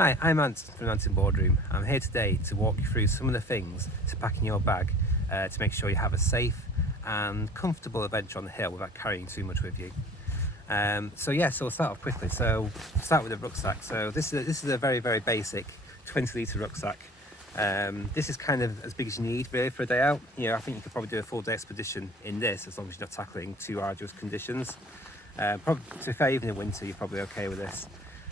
Hi, I'm Ant from Ant Boardroom. I'm here today to walk you through some of the things to pack in your bag to make sure you have a safe and comfortable adventure on the hill without carrying too much with you. So we'll start off quickly. So start with the rucksack. So this is a very basic 20-litre rucksack. This is kind of as big as you need really for a day out. I think you could probably do a full day expedition in this as long as you're not tackling too arduous conditions. Probably, to be fair, even in winter you're probably okay with this.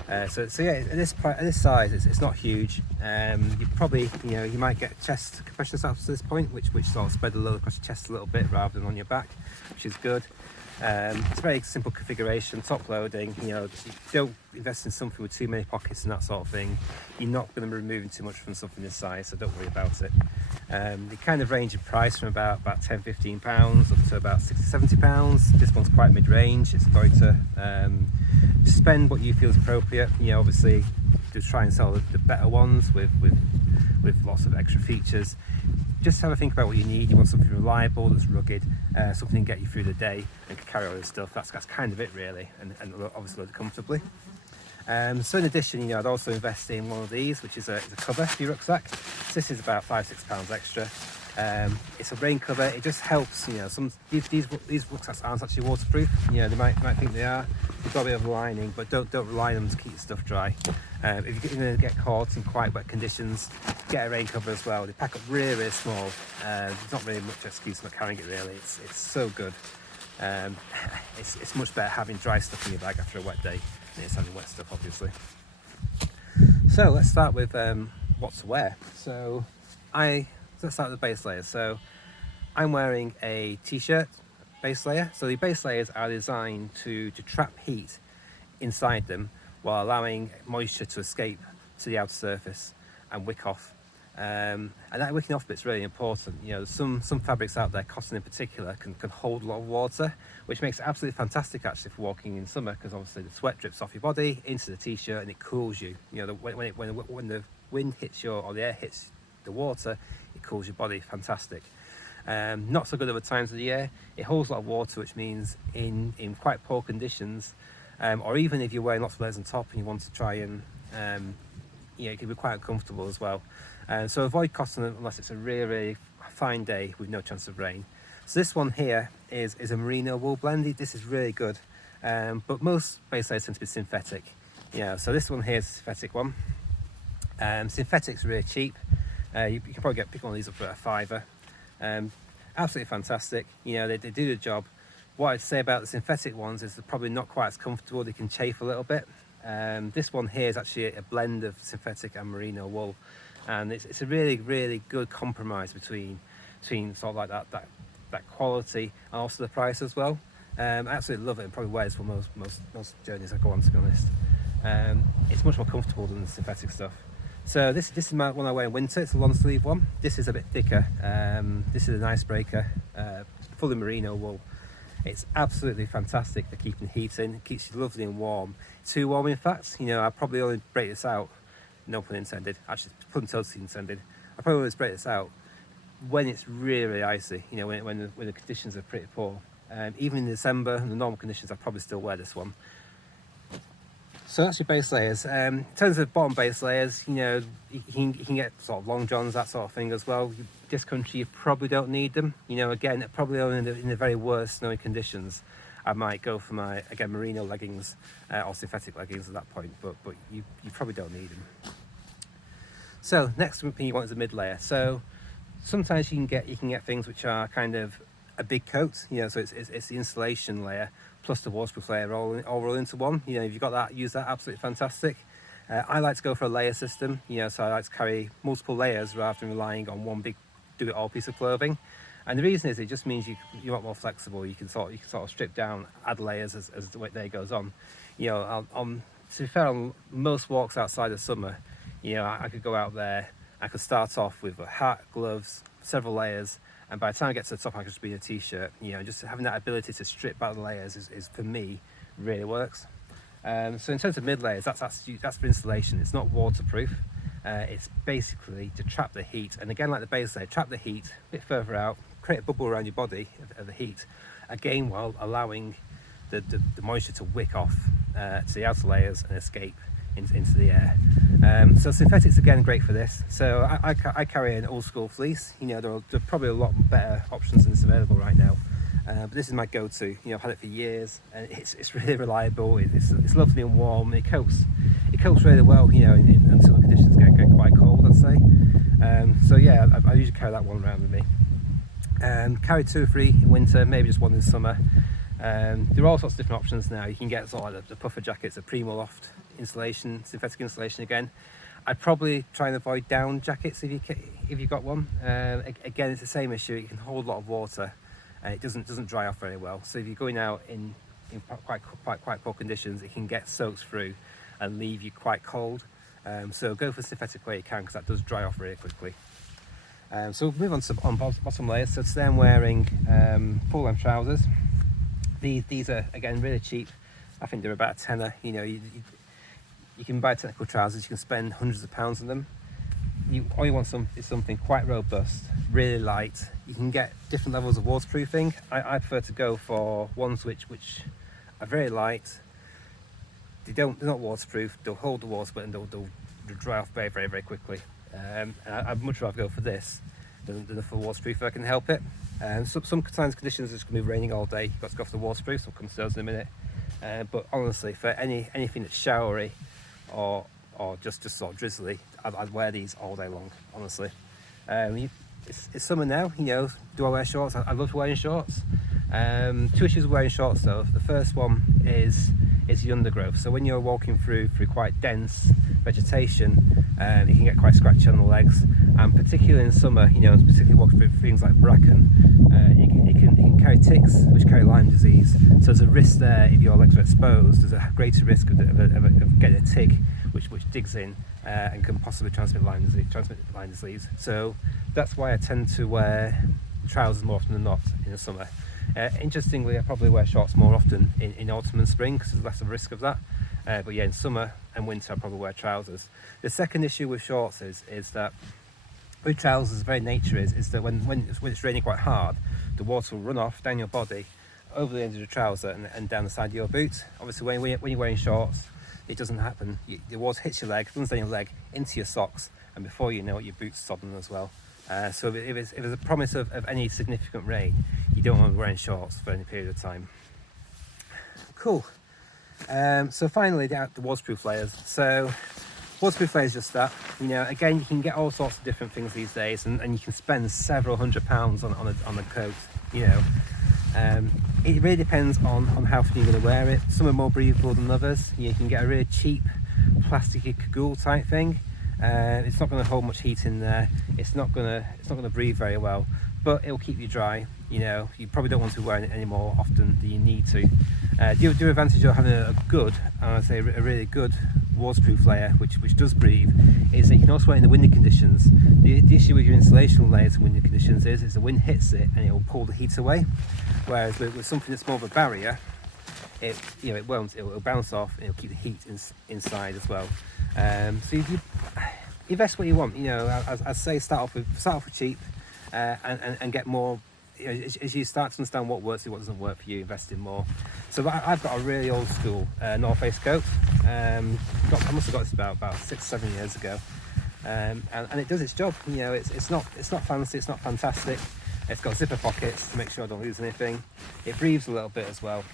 At this size, it's not huge. You probably, you might get chest compression straps at this point, which sort of spread the load across your chest a little bit rather than on your back, which is good. It's a very simple configuration, top loading. You don't invest in something with too many pockets and that sort of thing. You're not going to be removing too much from something this size, so don't worry about it. They kind of range in price from about £10-15 up to about £60-70. This one's quite mid-range. It's going to spend what you feel is appropriate. Obviously just try and sell the better ones with lots of extra features. Just have a think about what you need. You want something reliable, that's rugged, something to get you through the day and can carry all this stuff. That's kind of it really, and obviously load it comfortably. So in addition, I'd also invest in one of these, which is a cover for your rucksack. So this is about £5-6 extra. It's a rain cover. It just helps. These rucksacks aren't actually waterproof. They might think they are. They've got a bit of a lining, but don't rely on them to keep your stuff dry. If you're going to get caught in quite wet conditions, get a rain cover as well. They pack up really small. There's not really much excuse for not carrying it really. It's so good. It's much better having dry stuff in your bag after a wet day than it's having wet stuff, obviously. So let's start with what to wear. So let's start with the base layers. So I'm wearing a t-shirt base layer. So the base layers are designed to trap heat inside them while allowing moisture to escape to the outer surface and wick off. And that wicking off bit's really important. Some fabrics out there, cotton in particular, can hold a lot of water, which makes it absolutely fantastic actually for walking in summer, because obviously the sweat drips off your body into the t-shirt and it cools you. When the wind hits or the air hits the water, it cools your body. Fantastic. Not so good other times of the year. It holds a lot of water, which means in quite poor conditions, or even if you're wearing lots of layers on top and you want to try and it can be quite uncomfortable as well. So avoid cotton unless it's a really fine day with no chance of rain. So this one here is a merino wool blend. This is really good, but most base layers tend to be synthetic. So this one here is a synthetic one. Synthetic's really cheap. You can probably pick one of these up for a £5. Absolutely fantastic. They do the job. What I'd say about the synthetic ones is they're probably not quite as comfortable. They can chafe a little bit. This one here is actually a blend of synthetic and merino wool, and it's a really good compromise between sort of like that quality and also the price as well. I absolutely love it and probably wear this for most journeys I go on, to be honest. It's much more comfortable than the synthetic stuff. So this is my one I wear in winter. It's a long sleeve one. This is a bit thicker. This is an icebreaker, fully merino wool. It's absolutely fantastic for keeping the heat in. It keeps you lovely and warm. Too warm, in fact. I probably only break this out, no pun intended, actually pun totally intended. I probably always break this out when it's really icy, when the conditions are pretty poor. Even in December, in the normal conditions, I probably still wear this one. So that's your base layers. In terms of bottom base layers, you can get sort of long johns, that sort of thing as well. This country, you probably don't need them. Again, probably only in the very worst snowy conditions, I might go for my, again, merino leggings or synthetic leggings at that point, but you probably don't need them. So next thing you want is a mid layer. So sometimes you can get things which are kind of a big coat, so it's the insulation layer plus the waterproof layer all roll into one. If you've got that, use that, absolutely fantastic. I like to go for a layer system, so I like to carry multiple layers rather than relying on one big do-it-all piece of clothing. And the reason is it just means you're a lot more flexible. You can sort of strip down, add layers as the day goes on. To be fair, on most walks outside of summer, I could go out there, I could start off with a hat, gloves, several layers, and by the time I get to the top I could just be in a t-shirt. Just having that ability to strip back the layers is for me, really works. So in terms of mid layers, that's for insulation. It's not waterproof. It's basically to trap the heat, and again, like the base layer, trap the heat a bit further out, create a bubble around your body of the heat, again while allowing the moisture to wick off to the outer layers and escape into the air. So synthetics again great for this. So I carry an old school fleece. There are probably a lot better options than is available right now. But this is my go-to. I've had it for years, and it's really reliable. It's lovely and warm. It copes really well. Until the conditions get quite cold, I'd say. So yeah, I usually carry that one around with me. Carry 2 or 3 in winter, maybe just one in summer. There are all sorts of different options now. You can get sort of like the puffer jackets, a Primaloft insulation, synthetic insulation again. I'd probably try and avoid down jackets if you've got one. Again, it's the same issue. It can hold a lot of water, and it doesn't dry off very well. So if you're going out in quite poor conditions, it can get soaked through and leave you quite cold. So go for synthetic where you can, because that does dry off really quickly. So we'll move on to bottom layers. So today I'm wearing full length trousers. These are again really cheap. I think they're about a tenner. You can buy technical trousers. You can spend hundreds of pounds on them. All you want is something quite robust, really light. You can get different levels of waterproofing. I prefer to go for ones which are very light. They're not waterproof. They'll hold the water, but they'll dry off very, very, very quickly. And I'd much rather go for this than a full waterproof if I can help it. Sometimes conditions it's going to be raining all day. You've got to go for the waterproof. So I'll come to those in a minute. But honestly, for anything that's showery or just sort of drizzly, I'd wear these all day long. Honestly, it's summer now. Do I wear shorts? I love wearing shorts. 2 issues with wearing shorts though. The first one is the undergrowth. So when you're walking through quite dense vegetation, you can get quite scratchy on the legs, and particularly in summer, particularly walking through things like bracken, it can carry ticks which carry Lyme disease. So there's a risk there. If your legs are exposed, there's a greater risk of getting a tick which digs in and can possibly transmit Lyme disease. So that's why I tend to wear trousers more often than not in the summer. Interestingly, I probably wear shorts more often in autumn and spring because there's less of a risk of that. But yeah, in summer and winter I probably wear trousers. The second issue with shorts is that with trousers, the very nature is that when it's raining quite hard, the water will run off down your body, over the end of the trouser and down the side of your boot. Obviously when you're wearing shorts, it doesn't happen. The water hits your leg, runs down your leg into your socks, and before you know it, your boot's sodden as well. So if there's a promise of any significant rain, you don't want to be wearing shorts for any period of time. Cool. So finally, the waterproof layers. So waterproof layers, just that. Again, you can get all sorts of different things these days, and you can spend several £100s on a coat. It really depends on how often you're going to wear it. Some are more breathable than others. You can get a really cheap plasticky cagoule type thing. It's not going to hold much heat in there. It's not going to breathe very well, but it'll keep you dry. You probably don't want to be wearing it any more often than you need to. The advantage of having a good, and I'd say a really good waterproof layer, which does breathe, is that you can also wear it in the windy conditions. The issue with your insulation layers in windy conditions is the wind hits it and it will pull the heat away. Whereas with something that's more of a barrier, it won't. It'll bounce off and it'll keep the heat inside as well. So you invest what you want. I say start off with cheap, and get more. As you start to understand what works and what doesn't work for you, invest in more. So I've got a really old school North Face coat. I must have got this about 6 or 7 years ago, and it does its job. It's not fancy, it's not fantastic. It's got zipper pockets to make sure I don't lose anything. It breathes a little bit as well.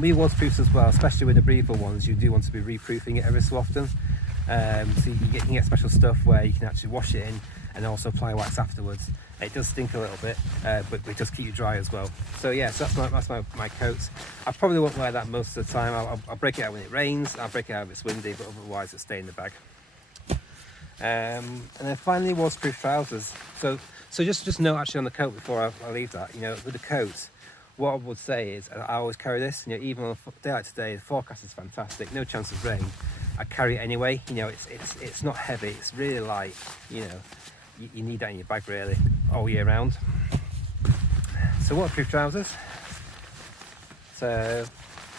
We waterproofs as well, especially with the breathable ones. You do want to be reproofing it every so often. So you can get special stuff where you can actually wash it in and also apply wax afterwards. It does stink a little bit, but it does keep you dry as well. So yeah, so that's my coat. I probably won't wear that most of the time. I'll break it out when it rains. I'll break it out if it's windy, but otherwise it'll stay in the bag. And then finally, waterproof trousers. So just note actually on the coat before I leave that. With the coat, what I would say is I always carry this. Even on a day like today, the forecast is fantastic, no chance of rain. I carry it anyway. It's not heavy, it's really light. You need that in your bag really all year round. So waterproof trousers. So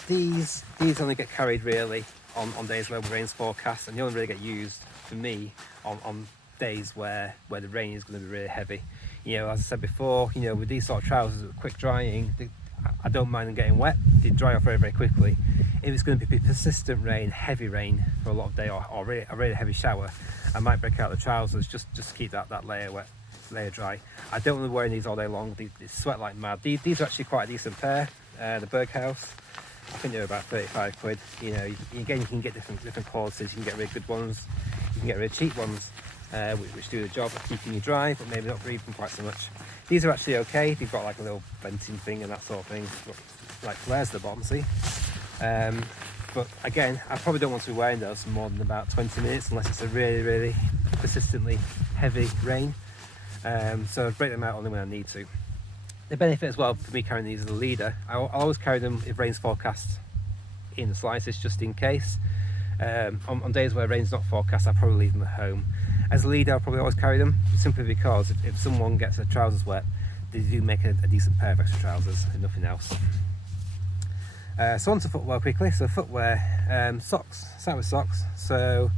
these only get carried really on days where the rain's forecast, and they only really get used for me on days where the rain is going to be really heavy. As I said before, with these sort of trousers with quick drying, I don't mind them getting wet. They dry off very, very quickly. If it's going to be persistent rain, heavy rain for a lot of day, or a really heavy shower, I might break out the trousers just to keep that layer wet, layer dry. I don't want to be wearing these all day long. They sweat like mad. These are actually quite a decent pair. The Berghaus, I think they're about 35 quid. You know, again, you can get different qualities. You can get really good ones, you can get really cheap ones, which do the job of keeping you dry, but maybe not breathing quite so much. These are actually okay. They've got like a little venting thing and that sort of thing, like flares at the bottom, see? But again, I probably don't want to be wearing those for more than about 20 minutes unless it's a really, really persistently heavy rain. So I'd break them out only when I need to. The benefit as well for me carrying these as a leader, I'll always carry them if rain's forecast in the slightest, just in case. On days where rain's not forecast, I'll probably leave them at home. As a leader, I'll probably always carry them, simply because if someone gets their trousers wet, they do make a decent pair of extra trousers, if nothing else. So on to footwear quickly. So footwear, socks, start with socks. So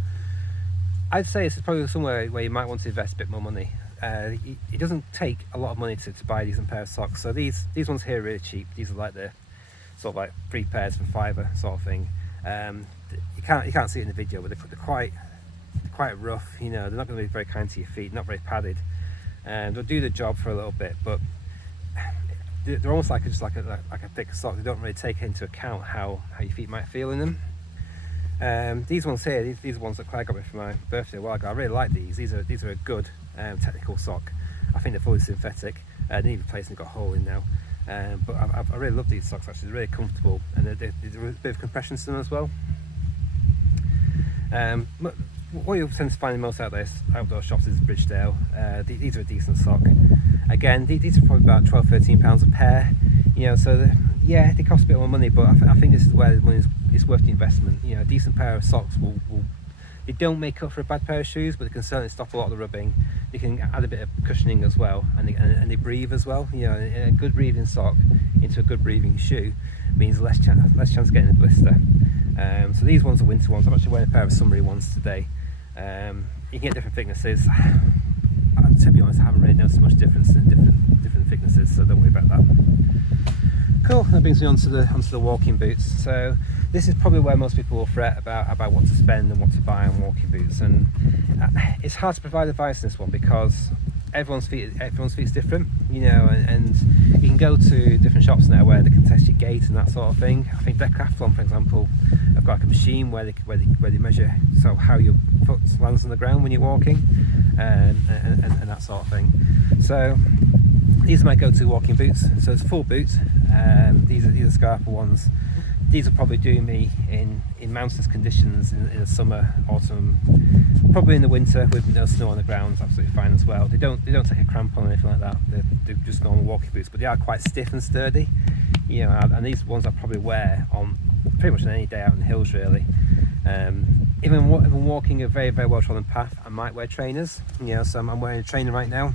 I'd say this is probably somewhere where you might want to invest a bit more money. It doesn't take a lot of money to buy a decent pair of socks. So these ones here are really cheap. These are like the sort of like 3 pairs for £5 sort of thing. You can't see it in the video, but they're quite rough. You know, they're not going to be very kind to your feet, not very padded, and they'll do the job for a little bit, but they're almost like a thick sock. They don't really take into account how your feet might feel in them. These ones here, these are ones that Claire got me for my birthday a while ago. I really like these. These are a good technical sock. I think they're fully synthetic. They need replacing. They've got a hole in now. But I really love these socks. Actually, they're really comfortable, and there's a bit of compression to them as well. What you'll tend to find in most outdoor shops is Bridgedale. These are a decent sock. Again, these are probably about £12–13 a pair. You know, so yeah, they cost a bit more money, but I think this is where the money is worth the investment. You know, a decent pair of socks they don't make up for a bad pair of shoes, but they can certainly stop a lot of the rubbing. They can add a bit of cushioning as well, and they breathe as well. You know, a good breathing sock into a good breathing shoe means less chance of getting a blister. So these ones are winter ones. I'm actually wearing a pair of summery ones today. You can get different thicknesses. To be honest, I haven't really noticed much difference in different thicknesses, so don't worry about that. Cool. That brings me onto the walking boots. So this is probably where most people will fret about what to spend and what to buy on walking boots, and it's hard to provide advice in this one because everyone's feet is different, you know, and you can go to different shops now where they can test your gait and that sort of thing. I think Decathlon, for example, have got like a machine where they measure how your foot lands on the ground when you're walking, and that sort of thing. So these are my go-to walking boots. So it's full boot. These are Scarpa ones. These will probably do me in mountainous conditions in the summer, autumn, probably in the winter with no snow on the ground. Absolutely fine as well. They don't take a cramp on or anything like that. They're just normal walking boots, but they are quite stiff and sturdy. You know, and these ones I probably wear on pretty much on any day out in the hills, really. Even walking a very, very well trodden path, I might wear trainers. You know, so I'm wearing a trainer right now.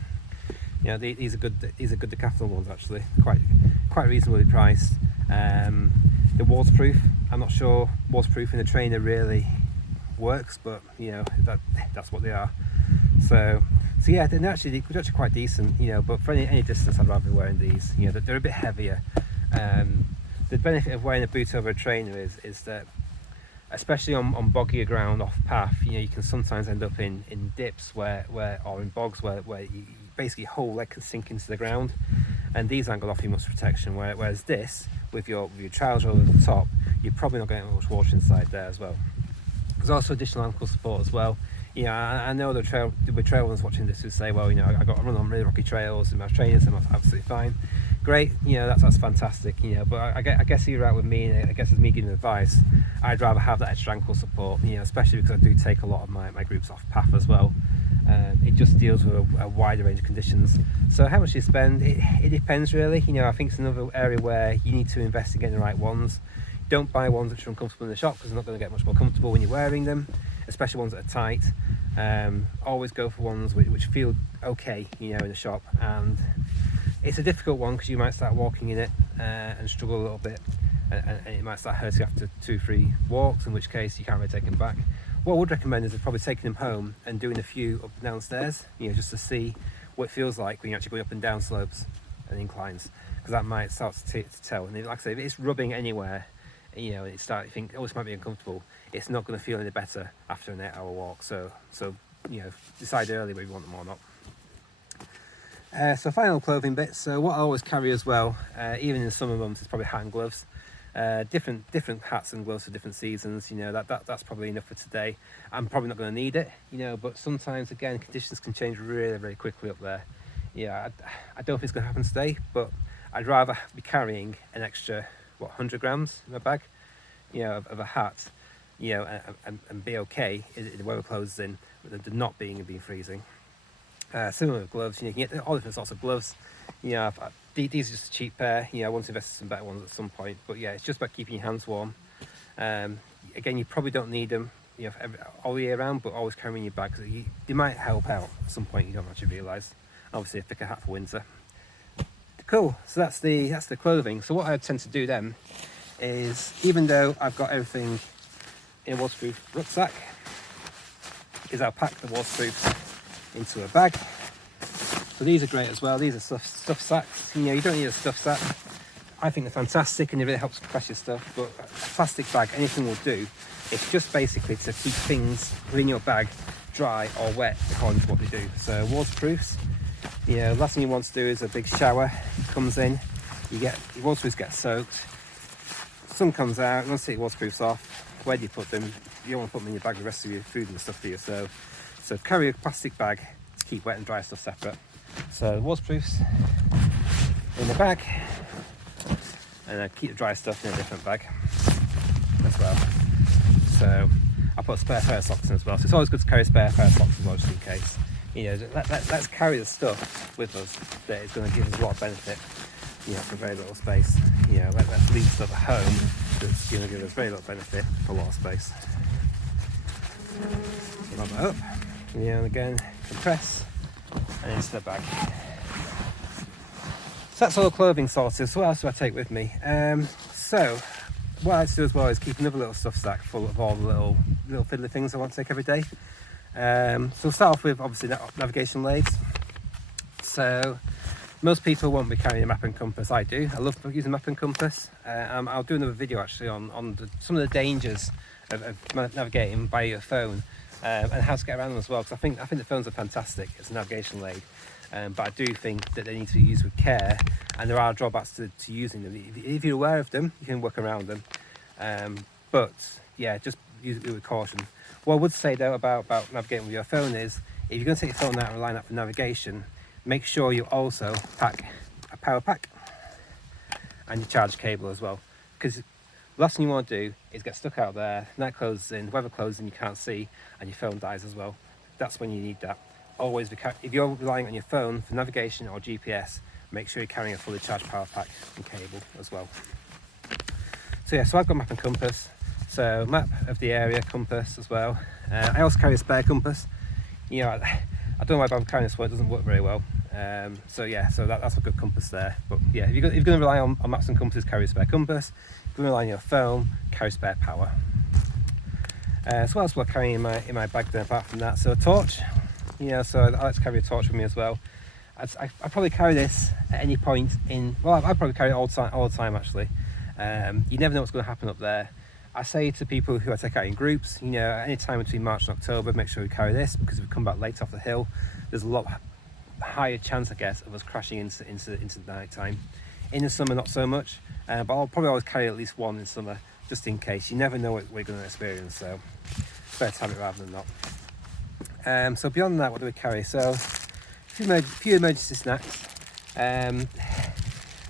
You know, these are good Decathlon ones actually, quite reasonably priced. They're waterproof. I'm not sure waterproofing a trainer really works, but you know, that's what they are. So yeah, they're actually quite decent, you know, but for any distance I'd rather be wearing these. You know, they're a bit heavier. The benefit of wearing a boot over a trainer is that, especially on boggier ground off path, you know, you can sometimes end up in dips or in bogs where you basically your whole leg can sink into the ground, and these aren't going to offer you much protection, whereas this, with your trouser over the top, you're probably not getting much water inside there as well. There's also additional ankle support as well. You know, I know the trail runners watching this who say, well, you know, I run on really rocky trails and my trainers are absolutely fine. Great, you know, that's fantastic, you know, but I guess you're right with me, and I guess as me giving advice, I'd rather have that extra ankle support, you know, especially because I do take a lot of my groups off path as well. It just deals with a wider range of conditions. So how much you spend, it depends really. You know, I think it's another area where you need to invest in getting the right ones. Don't buy ones which are uncomfortable in the shop, because they're not going to get much more comfortable when you're wearing them, especially ones that are tight. Always go for ones which feel okay, you know, in the shop. And it's a difficult one because you might start walking in it and struggle a little bit, and it might start hurting after 2-3 walks, in which case you can't really take them back. What I would recommend is probably taking them home and doing a few up and down stairs, you know, just to see what it feels like when you're actually going up and down slopes and inclines. because that might start to tell. And like I say, if it's rubbing anywhere, you know, you think, oh, this might be uncomfortable, it's not going to feel any better after an 8-hour walk. So you know, decide early whether you want them or not. So final clothing bits. So what I always carry as well, even in the summer months, is probably hand gloves. Different hats and gloves for different seasons. You know, that's probably enough for today. I'm probably not going to need it, you know, but sometimes again conditions can change really, really quickly up there. Yeah, I don't think it's going to happen today, but I'd rather be carrying an extra 100 grams in my bag, you know, of a hat, you know, and be okay if the weather closes in, than not being freezing. Similar with gloves, you know, you can get all different sorts of gloves. You know, these are just a cheap pair. You know, I want to invest in some better ones at some point. But yeah, it's just about keeping your hands warm. Again, you probably don't need them, you know, all year round, but always carry in your bag. They might help out at some point. You don't actually realise. Obviously, a thicker hat for winter. Cool. So that's the clothing. So what I tend to do then is, even though I've got everything in a waterproof rucksack, is I'll pack the waterproof into a bag. So these are great as well. These are stuff sacks. You know, you don't need a stuff sack. I think they're fantastic and it really helps compress your stuff. But a plastic bag, anything will do. It's just basically to keep things within your bag dry or wet according to what they do. So waterproofs. You know, last thing you want to do is a big shower comes in. Your waterproofs get soaked. Sun comes out. You want to take your waterproofs off. Where do you put them? You don't want to put them in your bag with the rest of your food and stuff, do you? So carry a plastic bag to keep wet and dry stuff separate. So waterproofs in the bag, and then keep the dry stuff in a different bag as well. So I put a spare pair of socks in as well. So it's always good to carry a spare pair of socks as well, just in case. You know, let's carry the stuff with us that is going to give us a lot of benefit. You know, for very little space. You know, let's leave stuff at home that's going to give us very little benefit for a lot of space. So load that up. You know, and again, compress and into the bag. So that's all the clothing sorted. So what else do I take with me? So what I like to do as well is keep another little stuff sack full of all the little fiddly things I want to take every day. So we'll start off with obviously navigation aids. So most people won't be carrying a map and compass. I do. I love using map and compass. I'll do another video actually on some of the dangers of navigating by your phone. And how to get around them as well, because I think the phones are fantastic as a navigation aid, but I do think that they need to be used with care, and there are drawbacks to using them. If you're aware of them, you can work around them, but yeah, just use it with caution. What I would say though about navigating with your phone is, if you're going to take your phone out and rely on that for navigation, make sure you also pack a power pack and your charge cable as well, because the last thing you want to do is get stuck out there, night closes in, weather closes in, you can't see, and your phone dies as well. That's when you need that. Always if you're relying on your phone for navigation or GPS, make sure you're carrying a fully charged power pack and cable as well. So yeah, so I've got map and compass. So map of the area, compass as well. I also carry a spare compass. You know, I don't know why I'm carrying this one, it doesn't work very well. So yeah, so that's a good compass there. But yeah, if you're going to rely on maps and compasses, carry a spare compass. If you're going to rely on your phone, carry spare power. So what else will I carry in my bag then apart from that? So a torch. You know, so I like to carry a torch with me as well. I probably carry this at any point in, well, I probably carry it all the time actually. You never know what's going to happen up there. I say to people who I take out in groups, you know, any time between March and October, make sure we carry this, because if we come back late off the hill, there's a lot higher chance, I guess, of us crashing into the night time. In the summer, not so much, but I'll probably always carry at least one in summer, just in case. You never know what we're going to experience, so it's better to have it rather than not. So beyond that, what do we carry? So a few emergency snacks. I'm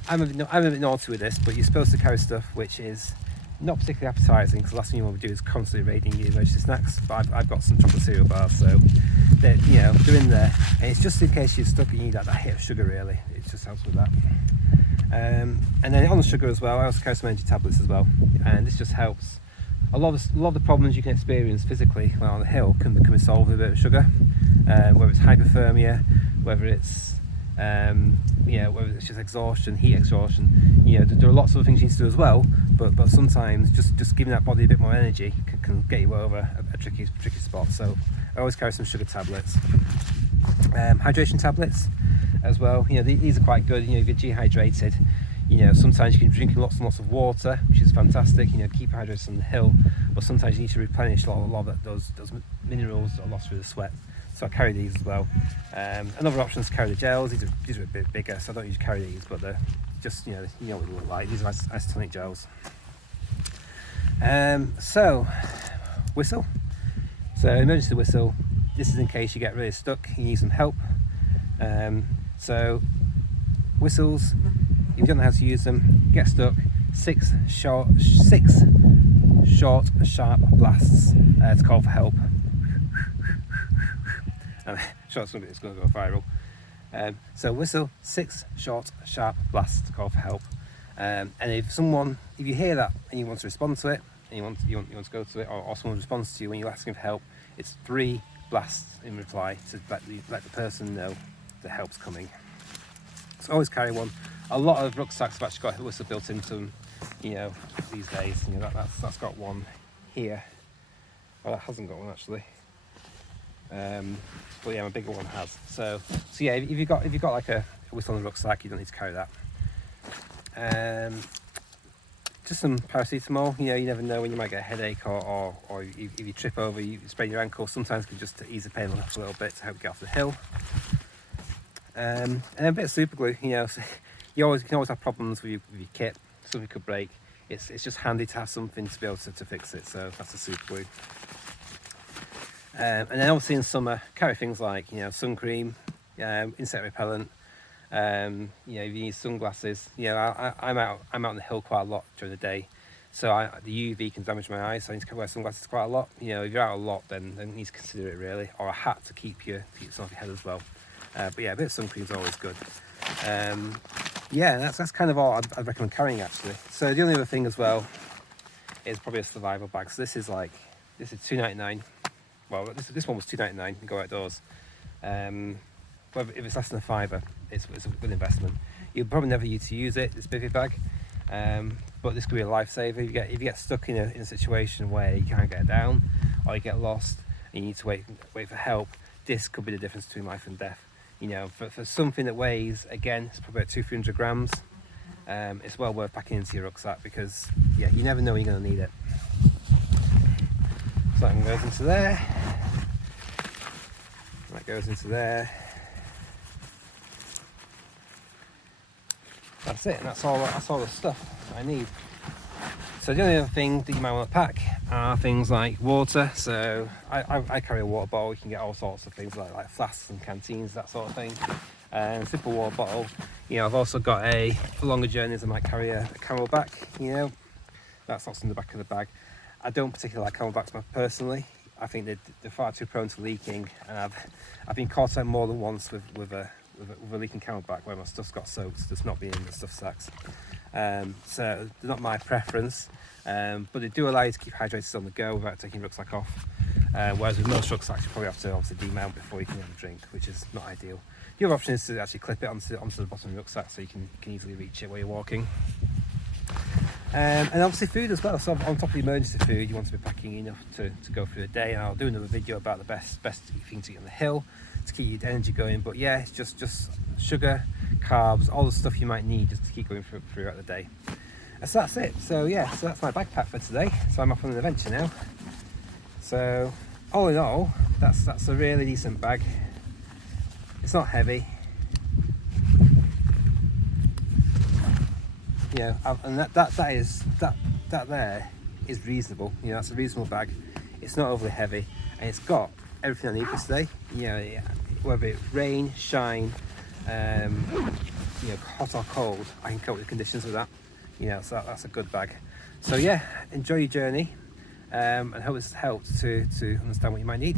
a bit naughty with this, but you're supposed to carry stuff which is not particularly appetizing, because the last thing you want to do is constantly raiding your emergency snacks. But I've got some chocolate cereal bars, so they're in there, and it's just in case you're stuck and you need that hit of sugar. Really, it just helps with that. And then on the sugar as well, I also carry some energy tablets as well, and this just helps. A lot of the problems you can experience physically while on the hill can be solved with a bit of sugar, whether it's hypothermia, whether it's whether it's just exhaustion, heat exhaustion. You know, there are lots of things you need to do as well, but sometimes just giving that body a bit more energy can get you over a tricky spot. So I always carry some sugar tablets, hydration tablets as well. You know, these are quite good. You know, if you're dehydrated, You know, sometimes you can drink lots and lots of water, which is fantastic. You know, keep hydrated on the hill, but sometimes you need to replenish a lot of those minerals that are lost through the sweat. So I carry these as well. Another option is to carry the gels. These are a bit bigger, so I don't usually carry these, but they're just, you know what they look like. These are isotonic gels. So whistle. So emergency whistle. This is in case you get really stuck, you need some help. So whistles, if you don't know how to use them, get stuck, six short sharp blasts to call for help. I'm sure it's going to go viral. So whistle, 6 short sharp blasts to call for help. And if you hear that and you want to respond to it, and you want to go to it, or someone responds to you when you're asking for help, it's 3 blasts in reply to let the person know that help's coming. So always carry one. A lot of rucksacks have actually got a whistle built into them, you know, these days. You know, that's got one here. Well, that hasn't got one actually. But yeah, my bigger one has. So yeah, if you've got like a whistle in the rucksack, you don't need to carry that. Just some paracetamol. You know, you never know when you might get a headache, or if you trip over, you sprain your ankle. Sometimes it can just ease the pain a little bit to help you get off the hill. And a bit of super glue. You know, so you can always have problems with your kit. Something could break. It's just handy to have something to be able to fix it. So that's the super glue. And then obviously in summer, carry things like, you know, sun cream, insect repellent. You know, if you need sunglasses, you know, I'm out on the hill quite a lot during the day, so the UV can damage my eyes, so I need to wear sunglasses quite a lot. You know, if you're out a lot, then you need to consider it really, or a hat to keep some off your head as well. But yeah, a bit of sun cream is always good. Yeah, that's kind of all I'd recommend carrying actually. So the only other thing as well is probably a survival bag. So this is $2.99. Well, this one was $2.99. You can go outdoors. But if it's less than a £5, it's a good investment. You'll probably never need to use it, this bivy bag, but this could be a lifesaver. If you get stuck in a situation where you can't get down, or you get lost and you need to wait for help, this could be the difference between life and death. You know, for something that weighs, again, it's probably about 200-300 grams. It's well worth packing into your rucksack, because yeah, you never know when you're going to need it. So that goes into there. That goes into there. That's it, and that's all the stuff I need. So the only other thing that you might want to pack are things like water. So I carry a water bottle. You can get all sorts of things like flasks and canteens, that sort of thing. And simple water bottle. You know, I've also got for longer journeys I might carry a CamelBak. You know, that's what's in the back of the bag. I don't particularly like CamelBaks personally. I think they're far too prone to leaking, and I've been caught out more than once with a leaking CamelBak where my stuff's got soaked, just not being in the stuff sacks. So they're not my preference, but they do allow you to keep hydrated on the go without taking your rucksack off. Whereas with most rucksacks, you probably have to obviously demount before you can have a drink, which is not ideal. The other option is to actually clip it onto the bottom of the rucksack so you can easily reach it while you're walking. And obviously food as well. So on top of the emergency food, you want to be packing enough to go through the day. And I'll do another video about the best things to eat on the hill to keep your energy going. But yeah, it's just sugar, carbs, all the stuff you might need just to keep going throughout the day. So that's it. So yeah, so that's my backpack for today. So I'm off on an adventure now. So all in all, that's a really decent bag. It's not heavy. You know, and that there is reasonable. You know, that's a reasonable bag. It's not overly heavy, and it's got everything I need for today. You know, whether it's rain, shine, you know, hot or cold, I can cope with the conditions with that. You know, so that's a good bag. So yeah, enjoy your journey, and hope it's helped to understand what you might need.